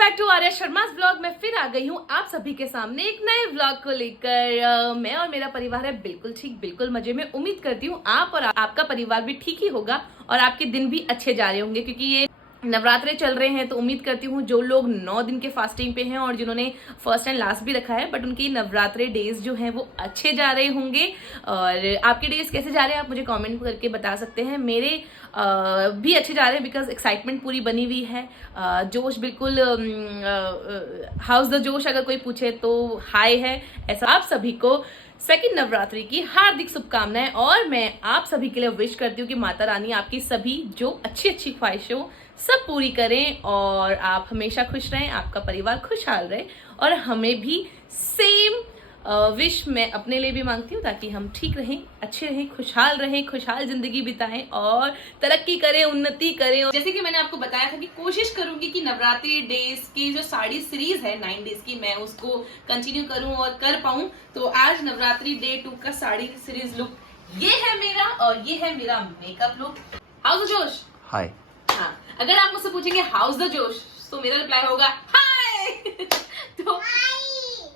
Back to Arya Sharma vlog. मैं फिर आ गई हूँ आप सभी के सामने एक नए व्लॉग को लेकर। मैं और मेरा परिवार है बिल्कुल ठीक, बिल्कुल मजे में। उम्मीद करती हूँ आप और आपका परिवार भी ठीक ही होगा और आपके दिन भी अच्छे जा रहे होंगे, क्योंकि ये नवरात्रे चल रहे हैं। तो उम्मीद करती हूँ जो लोग 9 दिन के फास्टिंग पे हैं और जिन्होंने फर्स्ट एंड लास्ट भी रखा है, बट उनकी नवरात्रे डेज जो हैं वो अच्छे जा रहे होंगे। और आपके डेज कैसे जा रहे हैं आप मुझे कमेंट करके बता सकते हैं। मेरे भी अच्छे जा रहे हैं बिकॉज एक्साइटमेंट पूरी बनी हुई है। जोश बिल्कुल, हाउस द जोश अगर कोई पूछे तो हाई है। ऐसा आप सभी को सेकंड नवरात्रि की हार्दिक शुभकामनाएं और मैं आप सभी के लिए विश करती हूँ कि माता रानी आपकी सभी जो अच्छी अच्छी ख्वाहिशों सब पूरी करें और आप हमेशा खुश रहें, आपका परिवार खुशहाल रहे। और हमें भी सेम विश मैं अपने लिए भी मांगती हूँ ताकि हम ठीक रहें, अच्छे रहें, खुशहाल जिंदगी बिताएं और तरक्की करें, उन्नति करें। जैसे कि मैंने आपको बताया था कि कोशिश करूंगी कि नवरात्रि डेज की जो साड़ी सीरीज है 9 डेज की, मैं उसको कंटिन्यू करूं और कर पाऊं। तो आज नवरात्रि डे 2 का साड़ी सीरीज लुक ये है मेरा और ये है मेरा मेकअप लुक। हाउस द जोश? हाय। हाँ, अगर आप मुझसे पूछेंगे हाउस द जोश तो मेरा रिप्लाई होगा हाय। तो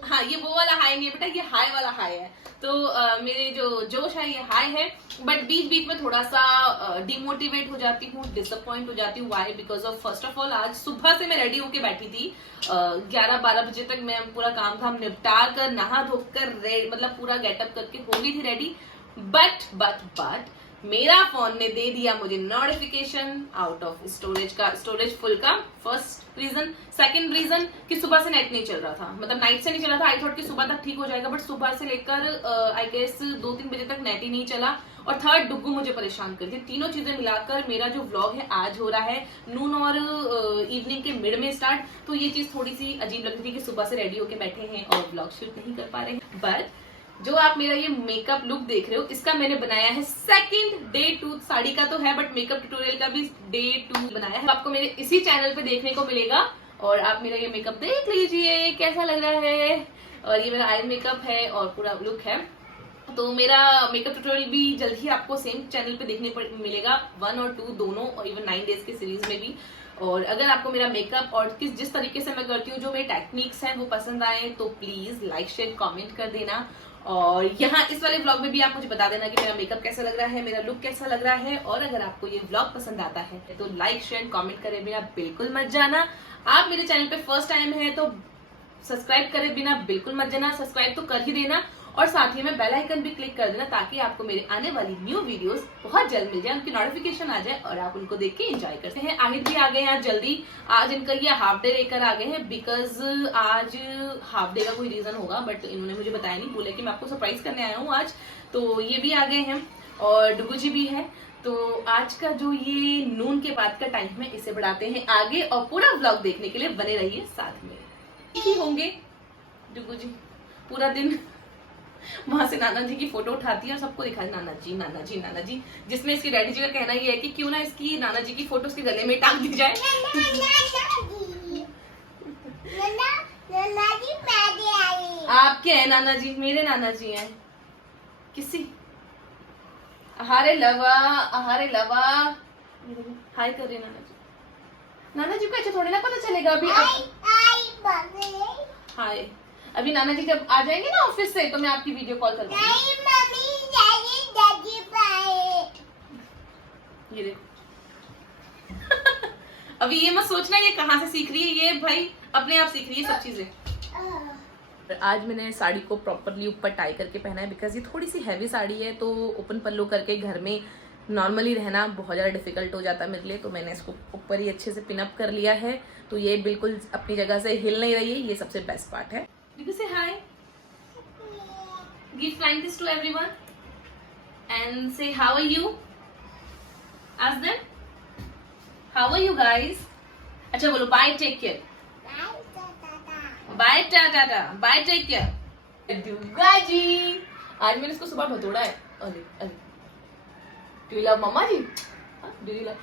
हाँ, ये वो वाला हाई नहीं है बेटा, ये हाई वाला हाई है। तो मेरे जो जोश है ये हाई है, बट बीच बीच में थोड़ा सा डिमोटिवेट हो जाती हूँ, डिसअपॉइंट हो जाती हूँ। Why? Because of first of all आज सुबह से मैं रेडी होके बैठी थी। 11-12 बजे तक मैं पूरा काम धाम निपटा कर नहा धोकर मतलब पूरा गेटअप करके हो गई थी रेडी। बट मेरा फोन ने दे दिया मुझे notification out of storage full का। First reason. सेकंड रीजन कि सुबह से नेट नहीं चल रहा था, मतलब नाइट से नहीं चला था। आई थॉट कि सुबह तक ठीक हो जाएगा, बट सुबह से लेकर आई गेस 2-3 बजे तक नेट ही नहीं चला। और थर्ड, डुग्गू मुझे परेशान कर दिया। तीनों चीजें मिलाकर मेरा जो व्लॉग है आज हो रहा है नून और इवनिंग के मिड में स्टार्ट। तो ये चीज थोड़ी सी अजीब लगती थी कि सुबह से रेडी होके बैठे हैं और व्लॉग शूट नहीं कर पा रहे हैं। बट जो आप मेरा ये मेकअप लुक देख रहे हो इसका मैंने बनाया है सेकंड डे 2। साड़ी का तो है बट मेकअप ट्यूटोरियल का भी डे 2 बनाया है। आपको मेरे इसी चैनल पे देखने को मिलेगा और आप मेरा ये मेकअप देख लीजिए कैसा लग रहा है। और ये मेरा आई मेकअप है और पूरा लुक है। तो मेरा मेकअप ट्यूटोरियल भी जल्द ही आपको सेम चैनल पे देखने पर मिलेगा, 1 और 2 दोनों, और इवन 9 डेज के सीरीज में भी। और अगर आपको मेरा मेकअप और जिस तरीके से मैं करती हूँ, जो मेरे टेक्निक्स हैं वो पसंद आए तो प्लीज लाइक शेयर कमेंट कर देना। और यहाँ इस वाले व्लॉग में भी आप मुझे बता देना कि मेरा मेकअप कैसा लग रहा है, मेरा लुक कैसा लग रहा है। और अगर आपको ये व्लॉग पसंद आता है तो लाइक शेयर कमेंट करे बिना बिल्कुल मत जाना। आप मेरे चैनल पे फर्स्ट टाइम है तो सब्सक्राइब करे बिना बिल्कुल मत जाना, सब्सक्राइब तो कर ही देना और साथ ही में बेल आइकन भी क्लिक कर देना ताकि आपको मेरे आने वाली न्यू वीडियोस बहुत जल्द मिल जाए, उनकी नोटिफिकेशन आ जाए और आप उनको देख के एंजॉय करते हैं। आहिद भी आ गए हैं जल्दी, आज इनका ये हाफ डे लेकर आ गए हैं बिकॉज आज हाफ डे का कोई रीजन होगा, बट इन्होंने मुझे बताया नहीं, बोले कि मैं आपको सरप्राइज करने आया हूँ आज। तो ये भी आ गए हैं और डुगू जी भी है। तो आज का जो ये नून के बाद का टाइम है इसे बढ़ाते हैं आगे और पूरा व्लॉग देखने के लिए बने रहिए साथ में ही होंगे। डुगू जी पूरा दिन वहां से नाना जी की फोटो उठाती है और सबको दिखाती नाना जी नाना जी नाना जी, जिसमें इसकी डैडी जी का कहना ये है कि क्यों ना इसकी नाना जी की फोटो उसके गले में टांग दी जाए। आपके हैं नाना जी? मेरे नाना जी हैं। किसी अहारे लवा हाय कर रहे नाना जी। नाना जी को ऐसे थोड़ी ना पता चलेगा अभी। हाय। अभी नाना जी जब आ जाएंगे ना ऑफिस से तो मैं आपकी वीडियो कॉल करूंगी। ये देखो। अभी ये मत सोचना ये कहाँ से सीख रही है, ये भाई अपने आप सीख रही है सब चीजें। आज मैंने साड़ी को प्रॉपरली ऊपर टाई करके पहना है बिकॉज ये थोड़ी सी हैवी साड़ी है, तो ओपन पल्लू करके घर में नॉर्मली रहना बहुत ज़्यादा डिफिकल्ट हो जाता है मेरे लिए। तो मैंने इसको ऊपर ही अच्छे से पिनअप कर लिया है, तो ये बिल्कुल अपनी जगह से हिल नहीं रही है, ये सबसे बेस्ट पार्ट है। Did you say hi? Give flying kiss to everyone and say how are you? Ask them. How are you guys? अच्छा बोलो bye take care. Bye ta. Bye take care. Durga ji आज मैंने इसको सुबह भतोड़ा है। अरे do you love mamma ji? Do you love?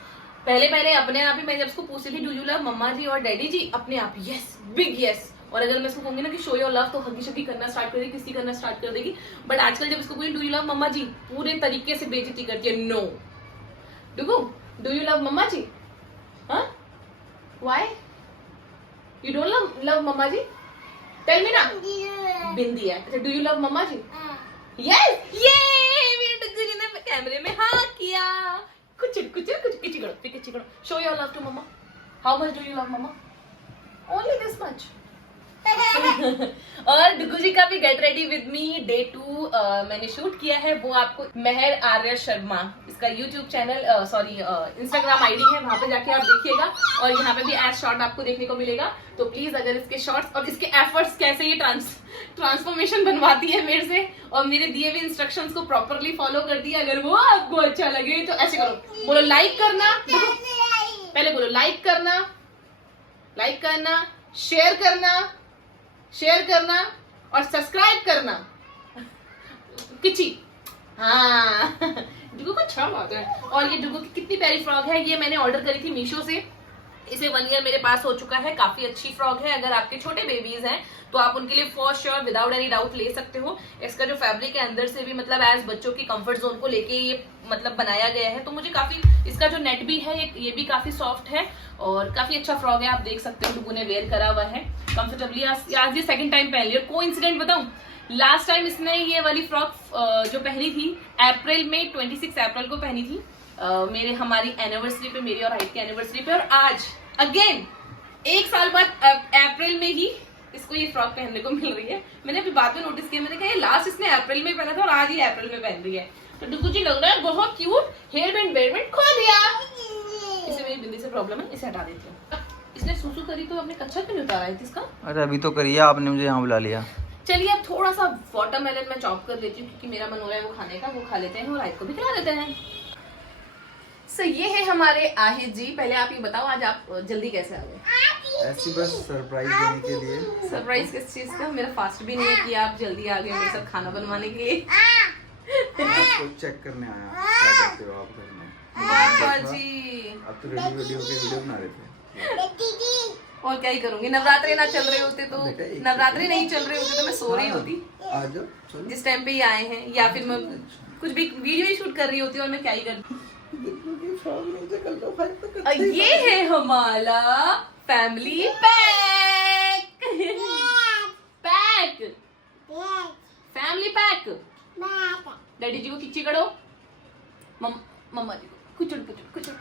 पहले अपने आप ही मैं जब उसको पूछती थी do you love mamma ji और डैडी जी, अपने आप यस, बिग यस। और अगर मैं इसको कहूंगी ना कि शो योर लव तो हगी शगी करना स्टार्ट कर देगी, किसी करना स्टार्ट कर देगी। बट आजकल जब इसको कोई do you love mamma ji पूरे तरीके से बेइज्जती करती है। No Dugu, do you love mamma ji? हाँ? Why? You don't love mamma ji? Tell me ना. बिंदी है. अच्छा, do you love mamma ji? Yes. ये मेरे डुगू जी ने कैमरे में हाँ किया. कुछ. Show your love to mama. How much do you love mama? Only this much. और डुगू जी का भी get ready with me day 2 मैंने शूट किया है, वो आपको मेहर आर्य शर्मा इसका YouTube channel sorry Instagram ID है, वहां पे जाके आप देखिएगा और यहाँ पे भी एज शॉर्ट आपको देखने को मिलेगा। तो प्लीज अगर इसके शॉर्ट्स और इसके एफर्ट्स कैसे ये ट्रांसफॉर्मेशन बनवाती है मेरे से और मेरे दिए हुए इंस्ट्रक्शंस को प्रॉपरली फॉलो कर दिया, अगर वो आपको अच्छा लगे तो ऐसे करो, बोलो लाइक करना, पहले बोलो लाइक करना, शेयर करना और सब्सक्राइब करना। किची हाँ डुगू को अच्छा बात है। और ये डुगू की कितनी प्यारी फ्रॉक है, ये मैंने ऑर्डर करी थी मीशो से, इसे 1 ईयर मेरे पास हो चुका है। काफी अच्छी फ्रॉक है, अगर आपके छोटे बेबीज हैं तो आप उनके लिए for sure without any doubt ले सकते हो। इसका जो फैब्रिक है अंदर से भी मतलब एज बच्चों की कंफर्ट जोन को लेके ये मतलब बनाया गया है, तो मुझे काफी इसका जो नेट भी है ये भी काफी सॉफ्ट है और काफी अच्छा फ्रॉक है। आप देख सकते हो डुगू ने वेयर करा हुआ है कंफर्टेबली। आज ये सेकंड टाइम पहन लिया। कोइंसिडेंट बताऊं, लास्ट टाइम इसने ये वाली फ्रॉक जो पहनी थी अप्रैल में 26 अप्रैल को पहनी थी मेरे हमारी एनिवर्सरी पे, मेरी और हाइट की एनिवर्सरी पे, और आज अगेन 1 साल बाद अप्रैल में ही इसको ये फ्रॉक पहनने को मिल रही है। मैंने अभी बाद में नोटिस किया, मैंने कहा ये लास्ट इसने अप्रैल में पहना था और आज ये अप्रैल में पहन रही है। तो डुगू जी लग रहा है बहुत क्यूट। हेयर बैंड खो दिया। इसे मेरी बिंदी से प्रॉब्लम है, इसे हटा देती हूँ। इसने सुसु करी तो अपने कच्चा क्यों नहीं उतारा है इसका? अरे अभी तो करिए, आपने मुझे यहाँ बुला लिया। चलिए अब थोड़ा सा वाटरमेलन मैं चॉप कर लेती हूँ क्योंकि मेरा मन हो रहा है वो खाने का, वो खा लेते हैं और राइट को भी खिला देते हैं। सो ये है हमारे आहिद जी। पहले आप ये बताओ आज आप जल्दी कैसे आ गए? ऐसी बस सरप्राइज देने के लिए। सरप्राइज किस चीज का? मेरा फास्ट भी नहीं है कि आप जल्दी आ गए मेरे साथ खाना बनवाने के लिए। आपको चेक करने आया, क्या करते हो आप घर में? जी आप तो रेडी होके वीडियो बना रहे थे। और क्या ही करूंगी, नवरात्रि ना चल रहे होते तो, नवरात्रि नहीं चल रहे होते तो मैं सो रही होती जिस टाइम पे ये आए हैं, या फिर मैं कुछ भी वीडियो ही शूट कर रही होती और मैं क्या ही करती। ये है हमारा family pack. Family pack. Daddy ji को खिच्ची करो, मम्मा जी को कुचड़।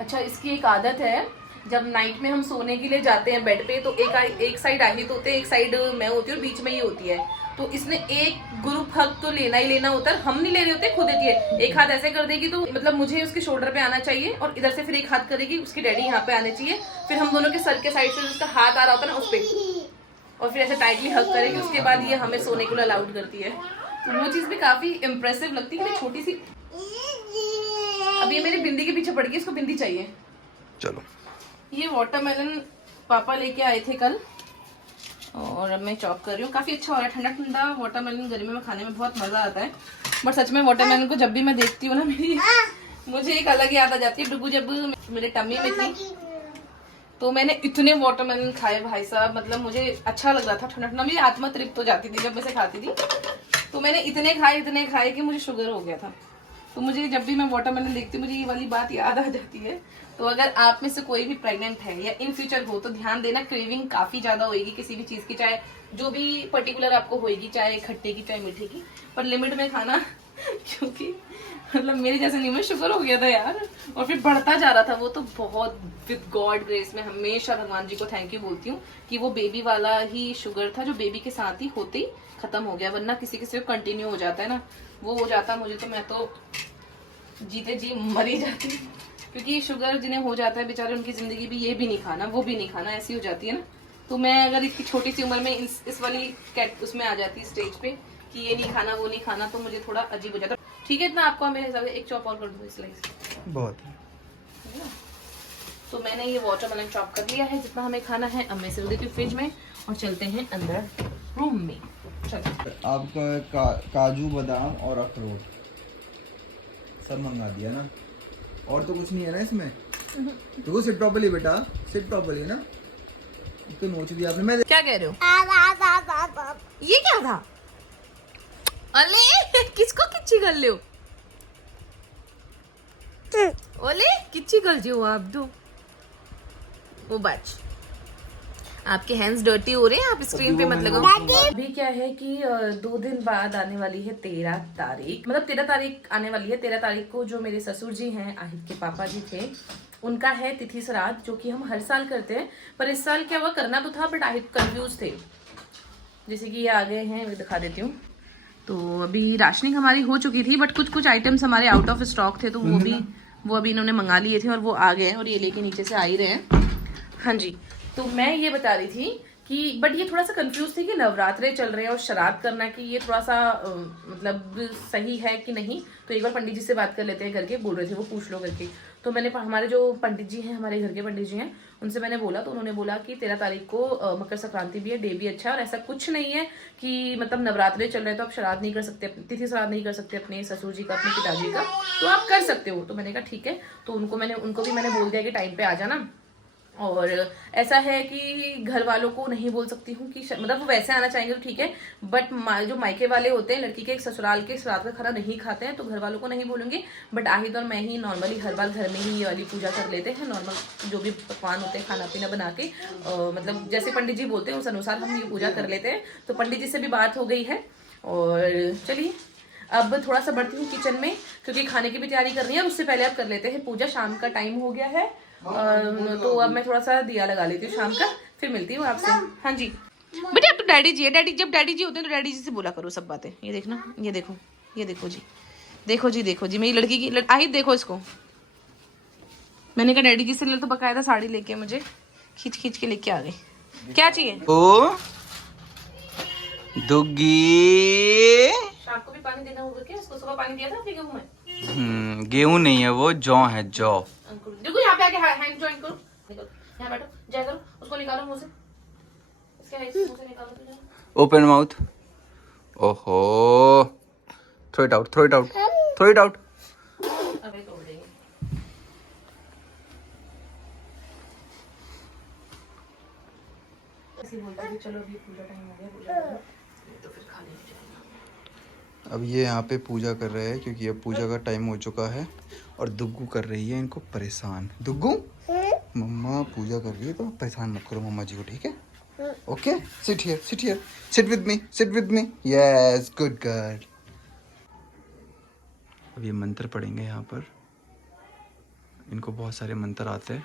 अच्छा इसकी एक आदत है, जब नाइट में हम सोने के लिए जाते हैं बेड पे तो एक साइड आहिद होते हैं, एक साइड मैं होती हूँ और बीच में ये होती है। तो इसने एक ग्रुप हग तो लेना ही लेना होता है, हम नहीं ले रहे होते, खुद देती है। एक हाथ ऐसे कर देगी तो मतलब मुझे उसके शोल्डर पे आना चाहिए और इधर से फिर एक हाथ करेगी, उसके डैडी यहाँ पे आने चाहिए, फिर हम दोनों के सर के साइड से उसका हाथ आ रहा होता है ना उस पे, और फिर ऐसे टाइटली हग करेगी। उसके बाद ये हमें सोने के लिए अलाउड करती है। तो वो चीज भी काफी इम्प्रेसिव लगती है कि छोटी सी। अब ये मेरी बिंदी के पीछे पड़ गई, इसको बिंदी चाहिए। चलो ये वाटरमेलन पापा लेके आए थे कल और अब मैं चॉप कर रही हूँ। काफी अच्छा हो रहा है, ठंडा ठंडा वाटरमेलन गर्मी में खाने में बहुत मजा आता है। बट सच में वाटरमेलन को जब भी मैं देखती हूँ ना मुझे एक अलग याद आ जाती है। डुगू जब मेरे टम्मी में थी तो मैंने इतने वाटरमेलन खाए भाई साहब, मतलब मुझे अच्छा लग रहा था, ठंडा ठंडा, मेरी आत्मा तृप्त हो जाती थी जब मैं से खाती थी। तो मैंने इतने खाए कि मुझे शुगर हो गया था। तो मुझे जब भी मैं वाटरमेलन देखती हूँ मुझे ये वाली बात याद आ जाती है। तो अगर आप में से कोई भी प्रेग्नेंट है या इन फ्यूचर हो तो ध्यान देना, क्रेविंग काफी ज्यादा होगी किसी भी चीज की, चाहे जो भी पर्टिकुलर आपको होगी, चाहे खट्टे की चाहे मीठे की, पर लिमिट में खाना क्योंकि मतलब मेरे जैसे नहीं, में शुगर हो गया था यार और फिर बढ़ता जा रहा था वो। तो बहुत विद गॉड ग्रेस में हमेशा भगवान जी को थैंक यू बोलती हूँ कि वो बेबी वाला ही शुगर था जो बेबी के साथ ही होते ही खत्म हो गया, वरना किसी किसी को कंटिन्यू हो जाता है ना, वो हो जाता मुझे तो मैं तो जीते जी मरी जाती, क्योंकि शुगर जिन्हें हो जाता है बेचारे उनकी जिंदगी भी ये भी नहीं खाना वो भी नहीं खाना ऐसी हो जाती है ना। तो मैं अगर इतनी छोटी सी उम्र में इस वाली उसमें आ जाती स्टेज पे कि ये नहीं खाना वो नहीं खाना, तो मुझे थोड़ा अजीब हो जाता। ठीक है, इतना आपको मेरे हिसाब से एक चॉप और कर दो स्लाइस, बहुत है। तो मैंने ये वाटरमेलन चॉप कर लिया है जितना हमें खाना है। अब मैं सिर्फ देती हूँ फ्रिज में और चलते हैं अंदर रूम में। चलो आपका काजू बादाम और अखरोट सब मंगा दिया ना, और तो कुछ नहीं है ना इसमें? तो सिट प्रॉपर्ली बेटा, सिट प्रॉपर्ली ना, तो नोच दिया आपने। मैं क्या कह रहे हो? ये क्या था? अले किसको किच्ची कर ले हो? ओले किच्ची कर जो आप दो वो बच आपके हैंड्स डर्टी हो रहे हैं, आप स्क्रीन पे मत लगाओ। अभी क्या है कि 2 दिन बाद आने वाली है 13 तारीख, मतलब 13 तारीख आने वाली है। 13 तारीख को जो मेरे ससुर जी हैं, आहिद के पापा जी थे, उनका है तिथि श्राद्ध, जो कि हम हर साल करते हैं। पर इस साल क्या हुआ, करना तो था बट आहिद कंफ्यूज थे। जैसे कि ये आ गए हैं, मैं दिखा देती हूँ। तो अभी राशनिंग हमारी हो चुकी थी, बट कुछ आइटम्स हमारे आउट ऑफ स्टॉक थे, तो वो अभी इन्होंने मंगा लिए थे और वो आ गए हैं और ये लेके नीचे से आ ही रहे हैं। हाँ जी, तो मैं ये बता रही थी कि बट ये थोड़ा सा कंफ्यूज थी कि नवरात्रे चल रहे हैं और श्राद्ध करना, कि ये थोड़ा सा मतलब सही है कि नहीं। तो एक बार पंडित जी से बात कर लेते हैं करके बोल रहे थे, वो पूछ लो करके। तो मैंने हमारे जो पंडित जी हैं, हमारे घर के पंडित जी हैं, उनसे मैंने बोला, तो उन्होंने बोला कि 13 तारीख को मकर संक्रांति भी है, डे भी अच्छा है, और ऐसा कुछ नहीं है कि मतलब नवरात्रे चल रहे हैं तो आप श्राद्ध नहीं कर सकते, तिथि श्राद्ध नहीं कर सकते अपने ससुर जी का, अपने पिताजी का, तो आप कर सकते हो। तो मैंने कहा ठीक है। तो उनको भी मैंने बोल दिया कि टाइम पे आ जाना। और ऐसा है कि घर वालों को नहीं बोल सकती हूँ कि मतलब वो वैसे आना चाहेंगे तो ठीक है, बट जो मायके वाले होते हैं लड़की के ससुराल के श्राद्ध का खाना नहीं खाते हैं, तो घर वालों को नहीं बोलूंगी। बट आहिद और मैं ही नॉर्मली हर बार घर में ही ये वाली पूजा कर लेते हैं, नॉर्मल जो भी पकवान होते हैं खाना पीना बना के, मतलब जैसे पंडित जी बोलते हैं उस अनुसार हम ये पूजा कर लेते हैं। तो पंडित जी से भी बात हो गई है, और चलिए अब थोड़ा सा बढ़ती हूँ किचन में, क्योंकि खाने की भी तैयारी करनी है। और उससे पहले अब कर लेते हैं पूजा, शाम का टाइम हो गया है। तो अब मैं थोड़ा सा दिया लगा लेती हूँ शाम का, फिर मिलती हूँ आपसे। हाँ जी बेटा, अब तो डैडी जी है, जब डैडी जी होते हैं तो डैडी जी से बोला करो सब बातें। ये देखना, ये देखो जी, देखो जी मेरी लड़की की आहिद, देखो इसको। मैंने कहा डैडी जी से तो बकायदा साड़ी लेके मुझे खींच के लेके आ गई। क्या चाहिए? ओ दुग्गी, शाम को भी पानी देना होगा क्या इसको? सुबह पानी दिया था आपने गेहूं में? गेहूं नहीं है वो, जौ है, जौ। देखो यहाँ पे आके हैंड जॉइन करो, निकलो यहाँ बैठो, जय करो, उसको निकालो मुंह से, इसके मुंह से निकालो तो। Open mouth. ओहो, थ्रो इट आउट। अबे तोड़ देंगे। ऐसे बोलता कि चलो अभी पूजा टाइम हो गया, पूजा करो तो फिर खा लेंगे। अब ये यहाँ पे पूजा कर रहे हैं क्योंकि अब पूजा का टाइम हो चुका है, और दुग्गू कर रही है इनको परेशान। दुग्गू, मम्मा पूजा कर रही है तो परेशान मत करो मम्मा जी को, ठीक है? Okay, sit here, sit with me, yes, good girl. अब ये मंत्र पढ़ेंगे यहाँ पर, इनको बहुत सारे मंत्र आते हैं।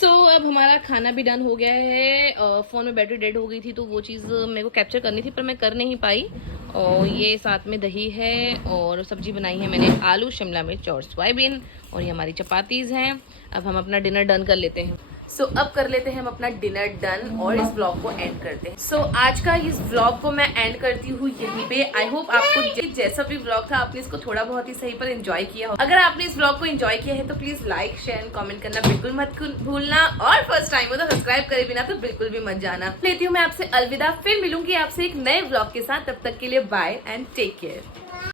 तो अब हमारा खाना भी डन हो गया है। फ़ोन में बैटरी डेड हो गई थी, तो वो चीज़ मेरे को कैप्चर करनी थी पर मैं कर नहीं पाई। और ये साथ में दही है, और सब्जी बनाई है मैंने आलू, शिमला मिर्च और सोयाबीन, और ये हमारी चपातीज़ हैं। अब हम अपना डिनर डन कर लेते हैं। अब कर लेते हैं हम अपना डिनर डन और इस व्लॉग को एंड करते हैं। आज का इस व्लॉग को मैं एंड करती हूँ यहीं पे। आई होप आपको जैसा भी व्लॉग था आपने इसको थोड़ा बहुत ही सही पर एंजॉय किया हो। अगर आपने इस व्लॉग को एंजॉय किया है तो please like, share and comment करना बिल्कुल मत भूलना, और फर्स्ट टाइम हो तो सब्सक्राइब करे बिना तो बिल्कुल भी मत जाना। लेती हूँ मैं आपसे अलविदा, फिर मिलूंगी आपसे एक नए व्लॉग के साथ। तब तक के लिए बाय एंड टेक केयर।